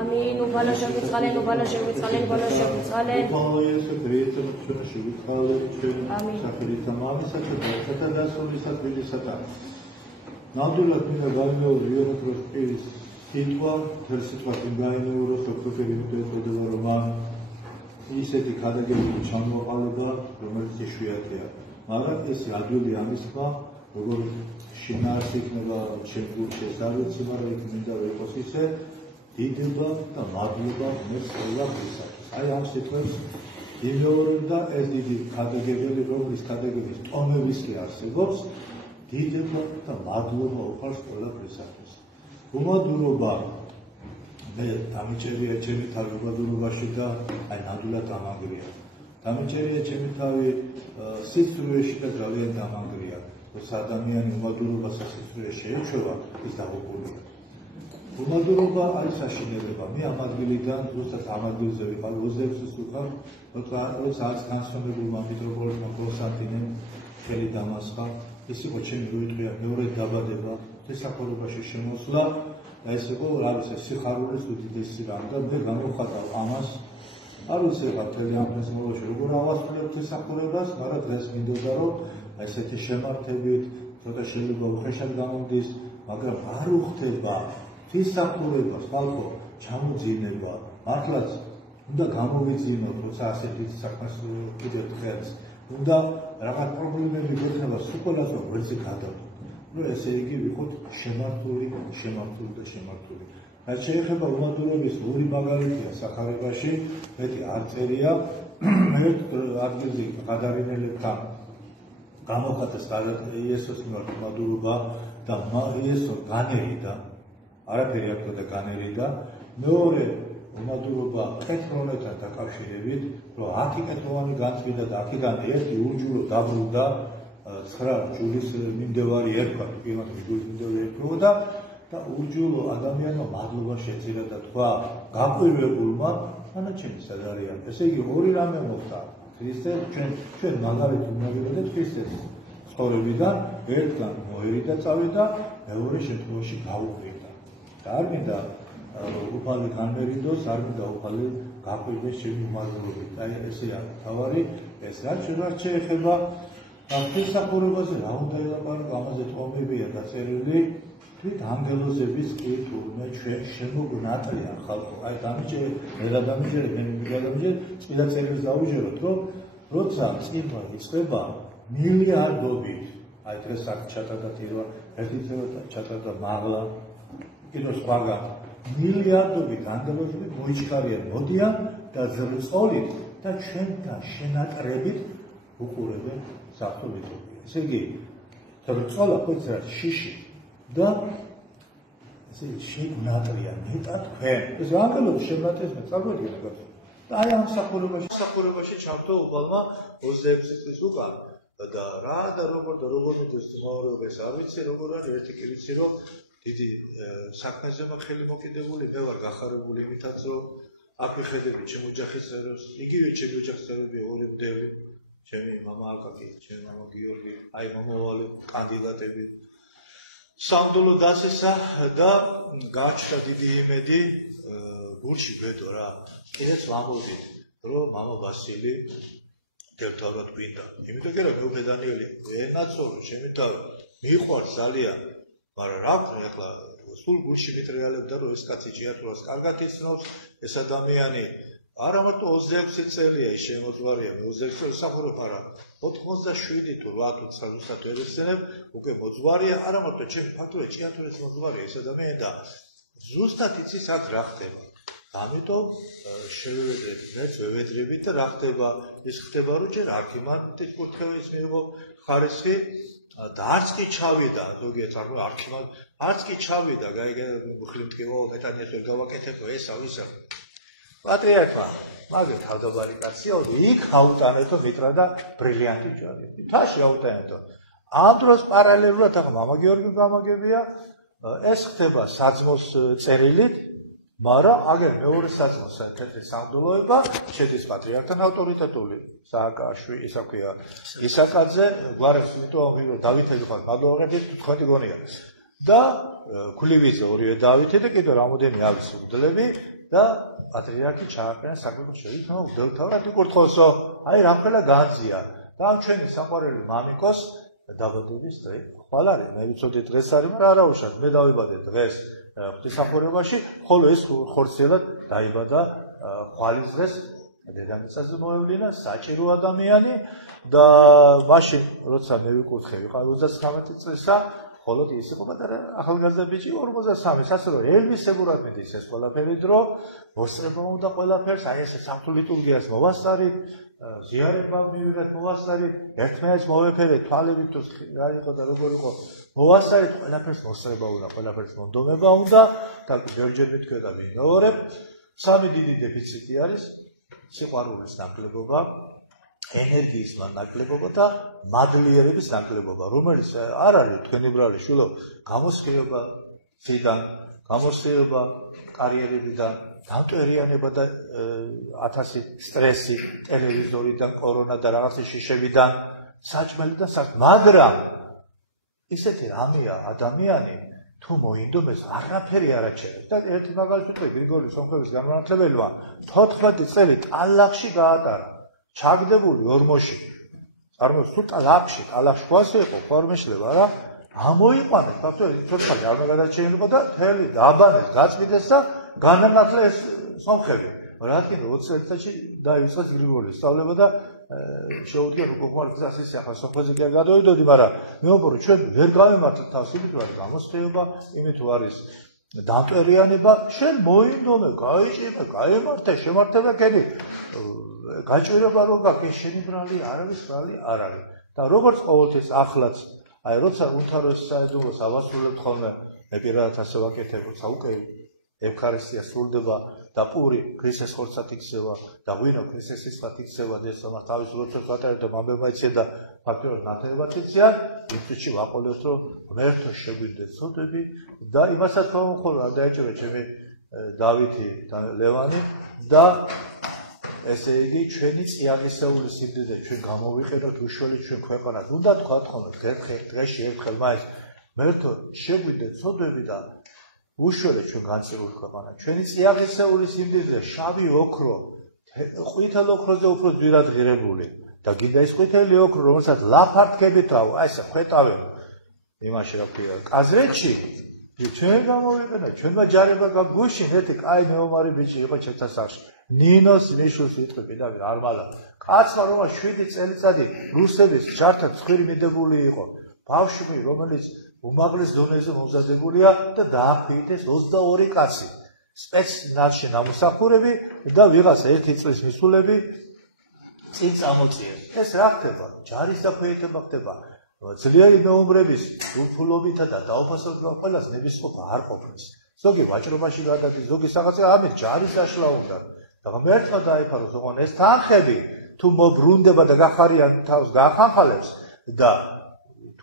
Amin. Ubala shevitsalen, ubala shevitsalen, ubala shevitsalen. Amin. ნამდვილად მინდა გაიმეორო პროსპერის სიტყვა, თერსიტყვას გაიმეორო სოქროფერი მოწოდება რომ ისეთი ქადაგებითი ჩამოყალიბება, რომელიც იშვიათია. მაგრამ ეს ადვილი ამისმა, როგორც შინაარსი იქნება ჩემ გულში ეს არ ვიცი, მაგრამ იქ მინდა რომ იყოს ისე დიდება და მადლობა მეს ყველაფრისათვის. აი ამ სიტყვებს იმეორებ და ეს დიდი ქადაგებელი, რომლის ქადაგების ტომების კი არსებობს, დიდება და მადლობა უხარს ყველაფრისათვის. უმადურობა მე დამიჭერია ჩემი თავი უმადურობაში და აი ნამდვილად დამანგრია. დამიჭერია ჩემი თავი სიცრუეში და ძალიან დამანგრია. როცა ადამიანი უმადურობას სიცრუეში შეეჩვევა, ის დაღუპულია. უმადურობა არის საშინელება. მე ამ ადგილიდან ზუსტად ამ ადგილზე ვიყავ 26 წუთი, როცა არც განსვენებულმა მიტროპოლიტმა კონსტანტინემ ხელი დამასხა. ეს იყო ჩემი რუიტყვია მეორე დაბადება თესახურებაში შემოსვლა და ეს იყო რა ვიცი სიხარულის უდიდესი რამ და მე გამოვხატავ ამას არ ვიცი რა თელი ამ ფესმოლოში როგორ ავასრულებ თესახურებას მაგრამ დღეს მინდოდა რომ ესეთი შემართებით ცოტა შეიძლება უხეშად გამომდის მაგრამ არ უხდება თესახურებას ხალხო ჩამოძინება მართლაც უნდა გამოვიძინოთ როცა ასეთი საქმეს კიდევ დღეს უნდა რაღაც პრობლემები გექნება სულ ვერცი გადავ. ნუ ესე იგი ვიყოთ შემართული. რაც შეეხება უმადურობის ორი მაგალითია სახარებაში, მეტი არ წერია, ერთ ადგილზე გადარინელებთან გამოხატეს იესოს მიმართ უმადურობა და იესო განერიდა, არაფერი არ თქვა განერიდა, მეორე უმადურობა კეთრონებთან დაკავშირებით, რომ 10 კეთროვანი განწმინდა და აქედან ერთი ურჯულო დაბრუნდა 9 ჯულის მიმდევარი ერქვა, პირველად ჯულის მიმდევარი ერქვა და ურჯულო ადამიანმა მადლობა შეძირა და თქვა გაყვირებულმა, თანაჩემი სად არიან. ესე იგი ორი რამე მოხდა. ქრისტე ჩვენ მაგალითი მოგებოდეთ ქრისტეს ცხოვრებიდან, ერთგან მოერიდა წავიდა, მეორე შემთხვევაში გაუყრიდა. და არ მინდა უფალი განმერიდოს, არ მინდა უფალი გაყვირდეს ჩემი უმადლობით. აი ესეა თავარი, ეს რაც შეეხება თესახურებაზე რა უნდა ელაპარაკო, ამაზე ტომებია დაწერილი, თვით ანგელოზების კი თურმე ჩვენ შემოგნატია ხალხო. აი დამიჯერეთ, წინა წერილს დავუჯეროთ, რომ როცა წირვა იწყება მილიარდობით, აი დღეს აქ ჩატარდა ტირვა, ერთი ჩატარდა მაღლა, კიდევ სხვაგან მილიარდობით ანგელოზები მოიჩქარიან, მოდიან და ზრწოლით და ჩვენთან შენაკრებით უყურებენ საფრთხეობებს. ესე იგი, ზრწოლა ხოცა შიში და ესე შეგნატრია მეტად თქვენ. ეს ანგელოზი შემნატრიეს წარმოიდგინეთ. და აი ამ სახურებაში ჩავთო უფალმა 26 წლის უკან და რა და როგორ მიდის ცხოვრებას არ ვიცი, როგორ არის ერთი კი ვიცი რომ დიდი საქმეზე ხელი მოკიდებული, მე ვარ გახარებული იმითაც, რომ აქ ვიხედები ჩემ ოჯახის წევრებს, იგივე ჩემი ოჯახის წევრები ორი მდევრი, ჩემი მამა აკაკი, ჩემი მამა გიორგი, აი მომავალი კანდიდატები. სამდულო დაცესა და გაჩნდა დიდი იმედი გულში ბედო რა. კიდეც ვამბობთ, რომ მამა ვასილი დელთავად გვინდა. იმიტომ კი რა მეუფე დანიელი, ენაცოლო ჩემი თავი, მიყვარს ძალიან. მაგრამ რა ვქნა ახლა სულ გულში მიტრიალებდა რომ ეს კაცი ჭიათურას კარგად იცნობს ეს ადამიანი არა მარტო 26 წელია ის შემოძვარია მე 26 წელი სახურებ არა 87 თუ 8 წელს ზუსტად ვერ ეხსენებ უკვე მოძვარია არა მარტო ჩემი ფაქტობრივად ჭიათურის მოძვარია ეს ადამიანი და ზუსტად იცის აქ რა ხდება ამიტომ შევევედრებით მეც ვევედრებით და რა ხდება ის ხდება რომ ჯერ არქიმანდრის კურთხევის მიიღო ხარისხი და არც კი ჩავიდა ზოგიერთ არქიმანდ არც კი ჩავიდა ხილმტკიო მეტანიას ვერ გავაკეთებო ესა ვისა პატრიარქმა მაგე თავდაბარი კაცია იქ აუტანეთო მიტრა და ბრილიანტი ჯარი თაში აუტანეთო ამ დროს პარალელურად ახლა მამა გიორგი გამაგებია ეს ხდება საძმოს წერილით მაგრამ აგერ მეორე საძმოს ერთ-ერთი სამდულოება შედის პატრიარქთან ავტორიტეტული სააკაშვილი ისა ქვია ისაკაძე გვარებს იმიტომ რომ დავითელი ხარ მადლობთ თქვენი გონია და ქულივიძე ორივე დავითი და კიდევ რამოდენი არის უგდლები და პატრიარქი ჩააყენა საკვირველში. ითო უდელთავად იკურთხოსო, აი რა ყველა განძია და ამ ჩვენი საყვარელი მამიკოს დაბადების დღე. ხვალ არის, მე ვიცოდი დღეს არის, მაგრამ არა უშავ, მე დავიბადე დღეს ღვთისმსახურებაში, ხოლო ეს ხორციელად დაიბადა ხვალის დღეს დედამიწაზე მოევლინა საჭირო ადამიანი და მაშინ როცა მე ვიკურთხე, ვიყავ 39 წლისა, ხოლო ის იყო პატარა ახალგაზრდა ბიჭი 43, ასე რომ ელვისებურად მიდის ეს ყველაფერი დრო, მოსწრება უნდა ყველაფერს, აი ეს სამთო ლიტურგიას მოვასწარით, ზიარება მივიღეთ მოვასწარით, ერთმანეთს მოვეფერეთ, თვალებით თუ რა იყო და როგორ იყო, მოვასწარით, ყველაფერს მოსწრება უნდა, ყველაფერს მონდომება უნდა და ჯერჯერ მithქვია და ვიმეორებ. სამი დიდი დეფიციტი არის სიყვარულის ნაკლებობა, ენერგიის ნაკლებობა და მადლიერების ნაკლებობა, რომელიც არ არის თქვენი ბრალი შვილო, გამოსხივება ციდან, გამოსხივება კარიერებიდან, დამტვერიანება და 1000 სტრესი, ტელევიზორიდან, კორონა და რაღაცა შიშებიდან, საჭმელიდან, მაგრამ ისეთი რამეა ადამიანი თუ მოინდომეს არაფერი არ აჩერებს და ერთი მაგალითი ვთქვი გრიგორი სომხების განმანათლებელმა 14 წელი ტალახში გაატარა ჩაგდებული ორმოში წარმოს თუ ტალახში ყავასო იყო ფორმეშლება რა ამოიყვანეს ფაქტობრივად ცოტა არ გადაჩენილიყო და თელი დაბანეს გაწმიდეს და განამართლეს სომხები რა თქმა უნდა 20 წელიწადში დაიწყეს გრიგოლის სწავლება და შეუდგა როგორ გზას ისე ახლა სოფელზე კი არ გადავიდოდი, მაგრამ მეუბნები ჩვენ ვერ გავემართლეთ თავს იმით, რომ გამოსხივება, იმით რომ არის დამტვერიანება, შენ მოინდომე, გაიჭირე, გაემართე, შემართება კენი. გაჭირება რო გაქვს, შენი ბრალი არავის ბრალი არ არის. და როგორც ყოველთვის ახლაც, აი როცა უთაროს საიდუმლოს ავასრულებთ ხოლმე, მე პირადად ასე ვაკეთებ, როცა უკვე ევქარისტია სრულდება და პური ქრისტეს ხორცად იქცევა და ღვინო ქრისტეს სისხლად იქცევა და ეს ამას თავის როცებს ვატარებ და მამებმა იციან და ფაქტობრივად ნათელებად იციან იმ წუთში ვაყოლებს რომ ღმერთო შეგვიდგეთ ცოდები და იმასაც მომხოლ არ დაეჭირე ჩემი დავითი და ლევანი და ესე იგი ჩვენი წიაღისეული სიკვდილი ჩვენ გამოვიყენოთ უშუალოდ ჩვენ ქვეყანას უნდა თქვა ხოლმე დღეში ერთხელ მაინც ღმერთო შეგვიდგეთ ცოდები და უშუალოდ ჩვენ განცილული ქვეყანა. ჩვენი წიაღისეული სიმდიდრე შავი ოქრო, ყვითელ ოქროზე უფრო ძვირად ღირებული და გინდა ის ყვითელი ოქრო, რომელსაც ლაფარტქებით აუ, აი ესე ხვეტავენ. იმაში რა ქვია, კაზრეთში ჩვენ გამოვიყენა, ჩვენმა ჯარება გაგუშინ, ერთი კაი მეომარი ბიჭი იყო ჩემთან სახში. ნინოს ნიშულს იტყვი და არ მალა. კაცმა რომა 7 წელიწადი რუსების ჯართან ცხვირი მიდებული იყო. ბავშვი რომელიც უმაღლეს ზონაზე მომზადებულია და დააქვეითეს 22 კაცი. სპეცნაზში ნამოსახურები და ვიღაცა 1 წლის მისულები წინ წამოწიეს. ეს რა ხდება? ჯარის დაქვეითება ხდება. ძლიერი მეომრების უფლობითა და დაუფასებლობა ყველას ნებისყოფა არ ყოფნის. ზოგი ვაჭრობაში გადადის, ზოგი რაღაცა ამით ჯარის დაშლა უნდა. და ღმერთმა დაიფაროს, ოღონ ეს თანხები თუ მობრუნდება და გახარიან თავს გაახანხალებს და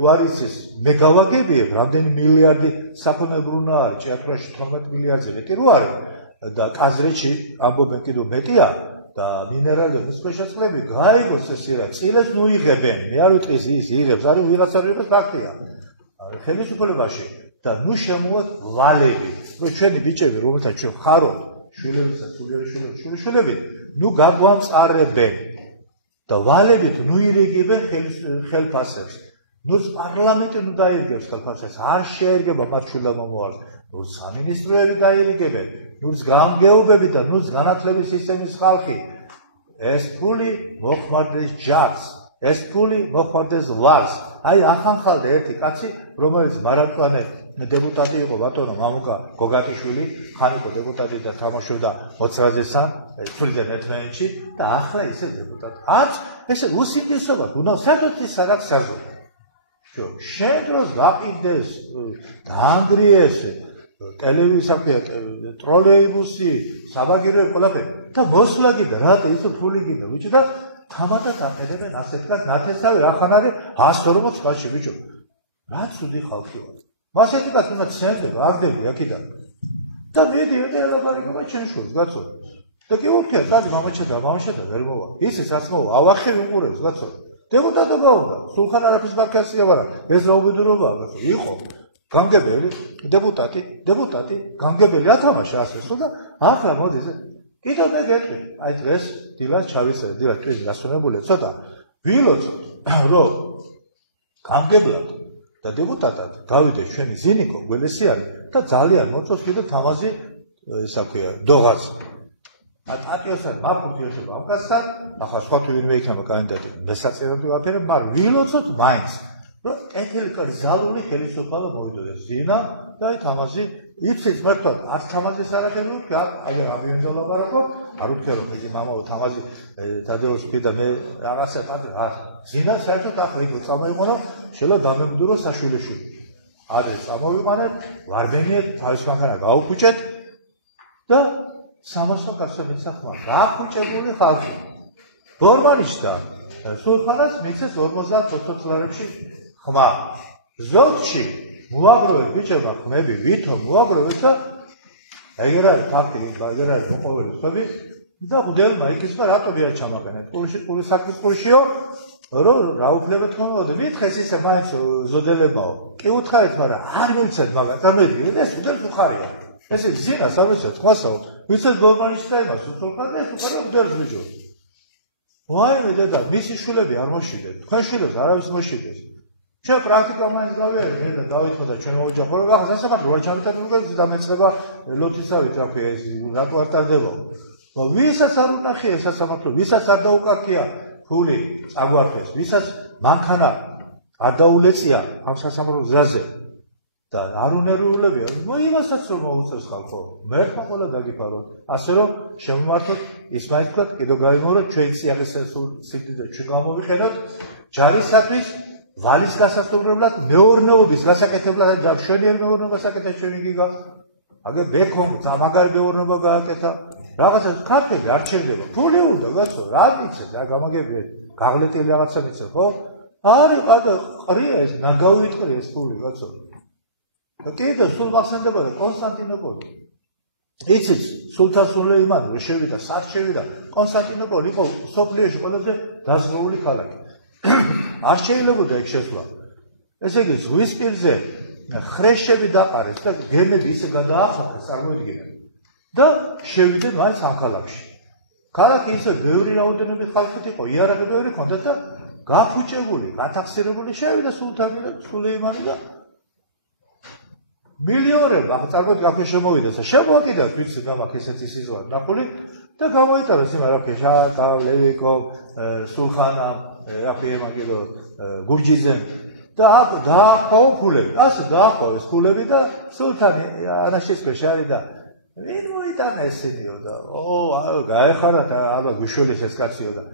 თუ არის ეს მე გავაგებიებ, რამდენი მილიარდი საქონელბრუნა არის, ჭიათურაში 12 მილიარდზე მეტი რო არის და კაზრეთში ამბობენ კიდევ მეტია და მინერალების შეშაწყლები გაიგოს ეს რა, წილეს ნუ იღებენ, მე არ ვიტყვი ის იღებს, არის ვიღაცა ვიღებს ფაქტია. ხელისუფლებაში და ნუ შემოვათ ვალები, რომ ჩვენი ბიჭები, რომელთაც ჩვენ ხაროთ, შვილებისა, შვილები, ნუ გაგვამწარებენ და ვალებით ნუ ირიგებენ ხელფასებს. ნურს პარლამენტი ნუ დაირიგებს ხელფასებს, არ შეერგება მათ შვილამომავალს, ნურს სამინისტროები დაირიგებენ, ნურს გამგეობები და ნურს განათლების სისტემის ხალხი. ეს ფული მოხმარდეს ჯარს, ეს ფული მოხმარდეს ვალს. აი ახანხალდა ერთი კაცი, რომელიც მარადმწვანე დეპუტატი იყო, ბატონო მამუკა გოგატიშვილი, ხან იყო დეპუტატი და თამაშობდა 20-დან, წვრიდან ერთმანეთში და ახლა ისე დეპუტატი. არც ესე უსინდისობას უნდა სადაც სადაც საზო. შენ დროს გაყიდეს, დაანგრიეს ტელევიზია, ტროლეიბუსი, საბაგიროები ყველაფერი და მოსვლა გინდა, რატო ის ფული გინდა, ბიჭო და თამადად ახედებენ ასეთგან ნათესავი რახან არის 140 წელში, ბიჭო. რა ცუდი ხალხი ვარ. მასეთი კაც უნდა ცენდება, აგდები აქედან. და მედი ელაპარაკება ჩვენ შულს, გაცო. და კი უთქია, წადი მამაჩადა ვერ მოვა. ისესაც მოვა, ავახი უყურებს, გაცო. დეპუტატობა უნდა. სულხან არაფის ბაქასია ვარა. ეს რა უბედურობაა, გასო. იყო. გამგებელი დეპუტატი გამგებელი ათამაშა ასე სულ და ახლა მოდის კიდევ მე გეტყვი აი დღეს დილას ჩავისწრე დილას ტვინი გასვენებულია ცოტა ვილოცოთ რომ გამგებლად და დეპუტატად გავიდეს ჩვენი ზინიკო გველესიანი და ძალიან მოწოს კიდევ თამაზი ისა ქვია დოღაც ატიოსთან მაფუძი ერთობა ამკაცთან ახლა სხვა თუ ვინმე იქნება კანდიდატი მესაწინააღმდეგო ვაფერებ მაგრამ ვილოცოთ მაინც რომ ეთელი ზალური ხელისუფლება მოვიდოდეს ზინა და თამაზი იცის მართლა არც თამაზის არაფერი ვქია აგერ აბიენჯო ლაბარაკო არ ვქია რომ ეს მამაო თამაზი თადეუს ქვიდა მე რაღაცა ზინა საერთოდ ახლა იქ წამოიყო შეიძლება დამემკვიდრო საშვილეში ადრე წამოვიყანეთ ვარბენიეთ თავის მანქანა გაუფუჭეთ და 300 კაცს მიცახმა გაფუჭებული ხალხი ბორმანიშდა სულხანას მიცეს 54 ლარებში ხმა ზოგში მოაგროვე ბიჭებმა ხმები ვითო მოაგროვეს და ეგერ არის ფაქტი ეგერ არის მოყოლილი ხმები და გუდელმა იქისმა რატო ვია ჩამაყენეთ პული საქმის პულშიო რომ რა უფლება თქონოდა მითხეს ისე მაინც ზოდებაო კი უთხარეთ მაგრამ არ მიცეთ მაგას დამედი ეს უძელს უხარია ესე ზინა სამეცეთ ხვასაო ვიცით ბოლმანიშდა იმას უხარდა ეს უხარია გუდელს ბიჭო ვაიმე დედა მისი შულები არ მოშიდეთ თქვენ შულებს არავის მოშიდეს ჩვენ პრაქტიკა მაინც გავიარე და დავითხოვდა ჩვენ ოჯახო რა ხა სასამართლო რა ჩამიტა თუ დამეცება ლოთისავით რა ქვია ეს რატო არ ტარდება ვისაც არ უნახია სასამართლო ვისაც არ დაუკარგია ფული წაგვარქვეს ვისაც მანქანა არ დაულეწია ამ სასამართლო გზაზე და არ უნერვებია იმასაც რომ მოუწევს ხალხო მე ხა ყველა დაგიფაროთ ასე რომ შემომართოთ ის მაინც თქვა კიდევ გავიმეოროთ ჩვენ სიახეს სიკვდიდე ჩვენ გამოვიყენოთ ჯარისათვის ვალის გასასწორებლად მეურნეობის გასაკეთებლად და მშვენიერ მეურნეობას აკეთა ჩვენი გიგა აგე ბექო მაგარი მეურნეობა გააკეთა რაღაცა ქართული არ ჩერდება ფული უნდა გასო რა მიცეთ რა გამაგებია გაღლეტილი რაღაცა მიცეთ ხო არის ყადა ყრია ეს ნაგავიტყრი ეს ფული გასო და კიდე სულ მახსენდებოდა კონსტანტინოპოლი იცით სულთან სულეიმანი შევიდა სად შევიდა კონსტანტინოპოლი იყო სოფლიოში ყველაზე დასრულებული ქალაქი არ შეიძლებოდა ეგ შესვლა ესე იგი ზღვის პირზე ხრეშები დაყარეს და გემები ისე გადაახარეს წარმოიდგინეთ და შევიდნენ მაინც ამ ქალაქში ქალაქი ისე ბევრი რაოდენობით ხალხით იყო იარაღი ბევრი ჰქონდათ და გაფუჭებული გათახსირებული შევიდა სულთანი და სულეიმანი და მილიონები ახლა წარმოიდგინეთ აქ შემოვიდეს და შემოვაკიდა ვიცი გამაქ ესეთი სიზონა ნაპოლი და გამოიტანეს იმ არაფერს ლევიკო სულხანამ რაფიე მაგილო გურჯიზენ და დააყო ფულები ასე დააყოვეს ფულები და სულთანი ანაშის ქვეშ არის და ვინ მოიტანა ესენიო და გაეხარათ აბა გუშოლის ეს კაციო და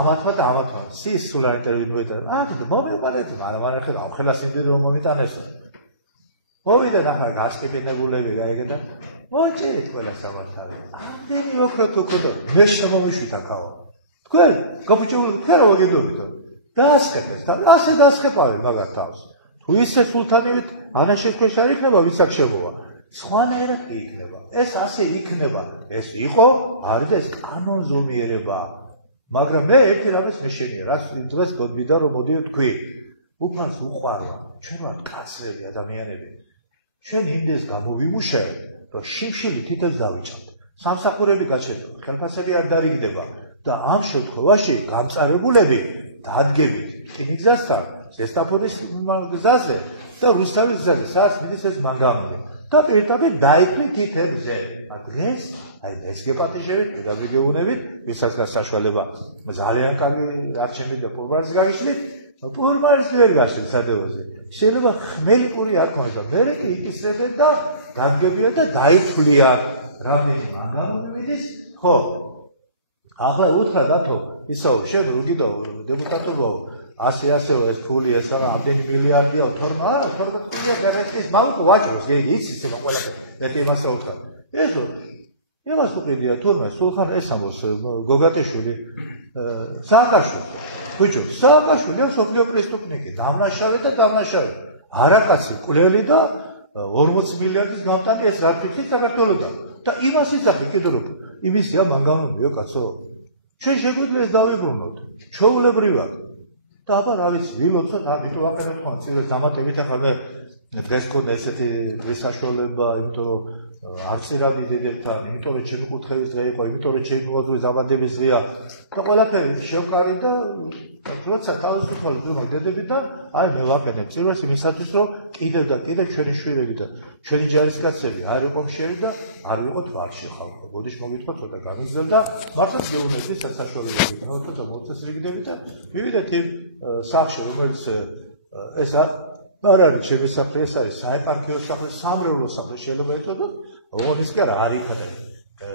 ამათმა სის სულ არ ინტერვიუ და მომიყვანეთ მაგრამ ახლა ამხელა სიმდიდრე რომ მომიტანესო მოვიდა ახლა გასკებინებულები გაიგედა მოჭერით ყველა სამართალი ამდენი ოქროთ უქოდო მე შემომიშვით აქაო თქვენ გაფუჭებული თქვენ რა ვაგედობით დაასხეთეს და ასე დაასხებავენ მაგარ თავს თუ ისე სულთანივით ანაშის ქვეშ არ იქნება ვიც აქ შემოვა სხვანაირად კი იქნება ეს ასე იქნება ეს იყო არის ეს კანონზომიერება მაგრამ მე ერთი რამეს მეშენია რაც დღეს გონდა რომ მოდი თქვი უფალს უყვარვა ჩვენ ვართ კაცები ადამიანები ჩვენ იმდეს გამოვიმუშავეთ რომ შიმშილი თითებს დავიჭამთ სამსახურები გაჩერდება ხელფასები არ დარიგდება და ამ შემთხვევაში გამწარებულები დადგებით რკინიგზასთან ზესტაფონის გზაზე და რუსთავის გზაზე სადაც მიდის ეს მანგანული და პირდაპირ დაიქმნით თითებზე დღეს აი ეს გეპატიჟებით მედაბიგეუნებით ვისაც გასაშვალება ძალიან კარგი არჩევით და პურმარის გაგიშლით პურმარის ვერ გაშლით სადებოზე შეიძლება ხმელი პური არ ქონდეს და მე კი იკისრებენ და დაგდებიან და დაითვლიან რამდენი მანგანული მიდის ხო ახლა უთხრა დათო ისაო შენ უკიდო დეპუტატობო ასე ეს ფული ეს ამდენი მილიარდია 12 მილიარდის მაგ ვაჭროს იცის ეს ყველაფერი მეტი მასა უთხრა ეს იმას უყიდია თურმე სულხან ეს ამბობს გოგატეშვილი სააკაშვილი ბიჭო სააკაშვილი სოფლიო პრესტუკნიკი დამნაშავე არაკაცი კვლელი და 40 მილიარდის გამტანი ეს რა თვითი საქართველოსთან და იმას იცახე კიდე რომ იმისია მანგანონიო კაცო ჩვენ შეგვიძლია დავიბრუნოთ ჩვეულებრივად და აბა რა ვიცი ვილოცოთ ამიტომ აყენებთ ხოლმე წილს დამატებით ახლა მე დღეს გქონდა ესეთი დღის საშუალება, იმიტომ რომ არც ირავდი დედებთან, იმიტომ რომ ჩემი კურთხევის დღე იყო, იმიტომ რომ ჩემი მოძღვრის დაბადების დღეა და ყველაფერი შევკარი და როცა თავისუფალი ვიმაგ დედებიდან, აი მე ვაყენებ წირვას იმისათვის, რომ კიდევ და კიდევ ჩვენი შვილები და ჩვენი ჯარისკაცები არ იყო მშერი და არ ვიყოთ ვარში ხალხო. მოდიშ მოგითხრა ცოტა განვიზრდებ და მართლაც გეუბნები სასაშუალებებით, რა თქმა უნდა მოწესრიგდები და მივიდეთ იმ სახლში, რომელიც ეს არ არის ჩემი სახლი, ეს არის საეპარქიო სახლი, სამრევლო სახლი შეიძლება ეწოდოთ, ოღონდ ის კი არა, არ იქნება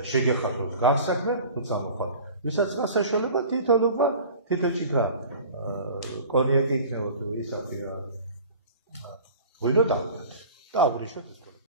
შეგეხართოთ გასაქმე, თუმცა მოხვალ. ვისაც გასაშუალება თითოეულმა თითო ჭიქა კონიაკი იქნებოდა ის აფია. ვიდო დავდეთ და აღვნიშნოთ